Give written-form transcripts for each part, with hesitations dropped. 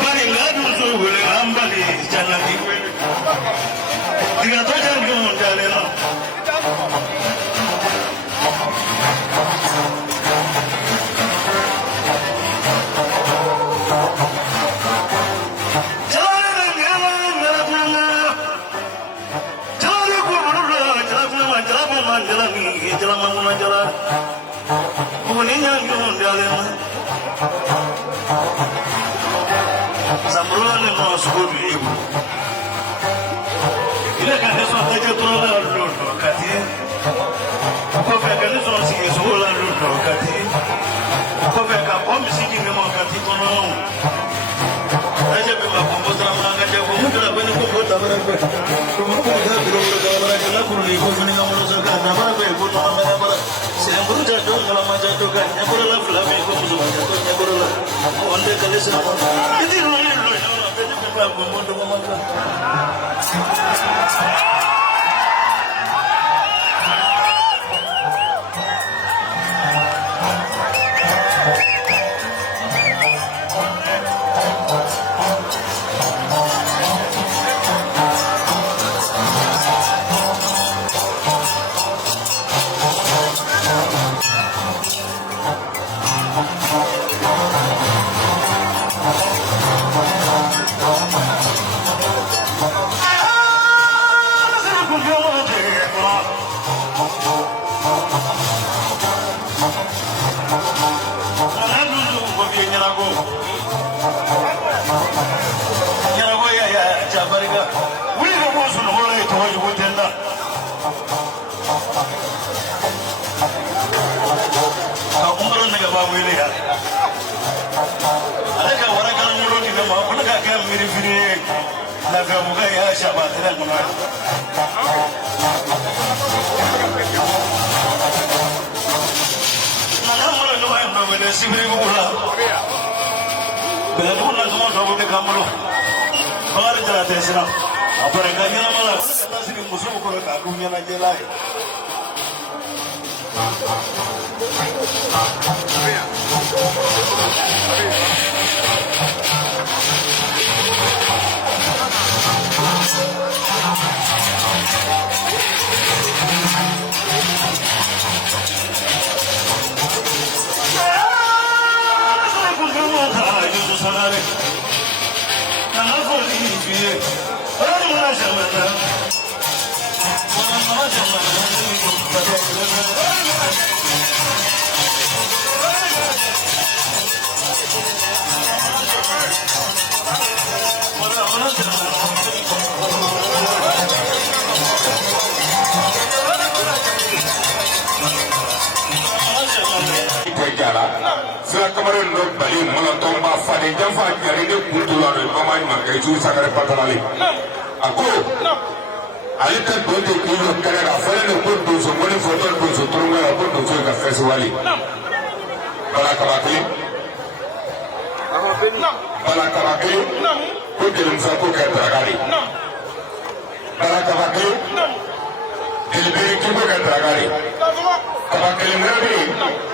Mbali ngadu zo wele ambali jala ni wele ni mo so bi ebu ile ka he so taje to la lo kati ko fe ka ni so si so la lo kati ko fe ka ko mi si ki mo kati ko no aje be ma ko tra ma ga je ko mu tra be ni ko ta bara ko mo ko da biro da bara ka la ko ni ko ni ga mo so ka na bara ko to ma bara se amburu ja do ngala ma ja do ka ya ko la fla me ko mu ja to ya ko la onde ka le sa ko idi lo ni lo no be ni ko mo do ma ka sira kamarin do bali mala tomba fade jamfa jari de kultula do mama ma kay tu sakare patanali ako ali ta do de ko yo kare da fere ne ko do so moni foto do so turunga ko do so ka festival bala kabakli bala kabakli ko de msa ko ka tragari bala kabakli dilberi ki ko ka tragari kabakli mrabi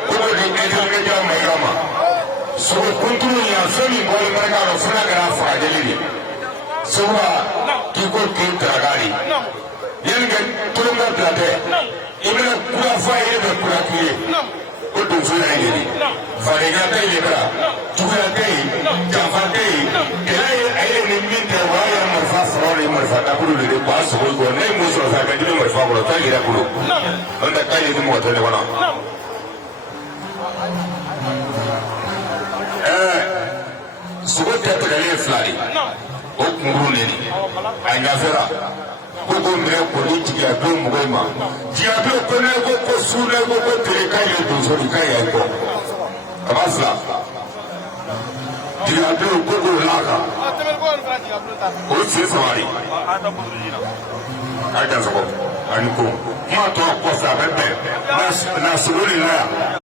ko de ke jama kama so kunturu ya femi bol marga ro funa gara fa delili so wa kiko kin tragari yenge tulunga plate ibra kura fa yebe kura kiye ko do so ya yedi fa de ga tay lebra tukura tay jafa tay elai ayi ni minte wa ya marfa frori marfa da bulu de ba so go nay mo so fa ga dinu marfa ko ta gira bulu onda kai ni mo to le wana sugote atagale flari o kunguru neni anyafera koko mire politiki ya do mugema dia do ko ne ko sura ko tereka ye do sori kai ya ko abasla dia do ko laga o se sawari ada sabo anko ma to ko sa bebe na suguri na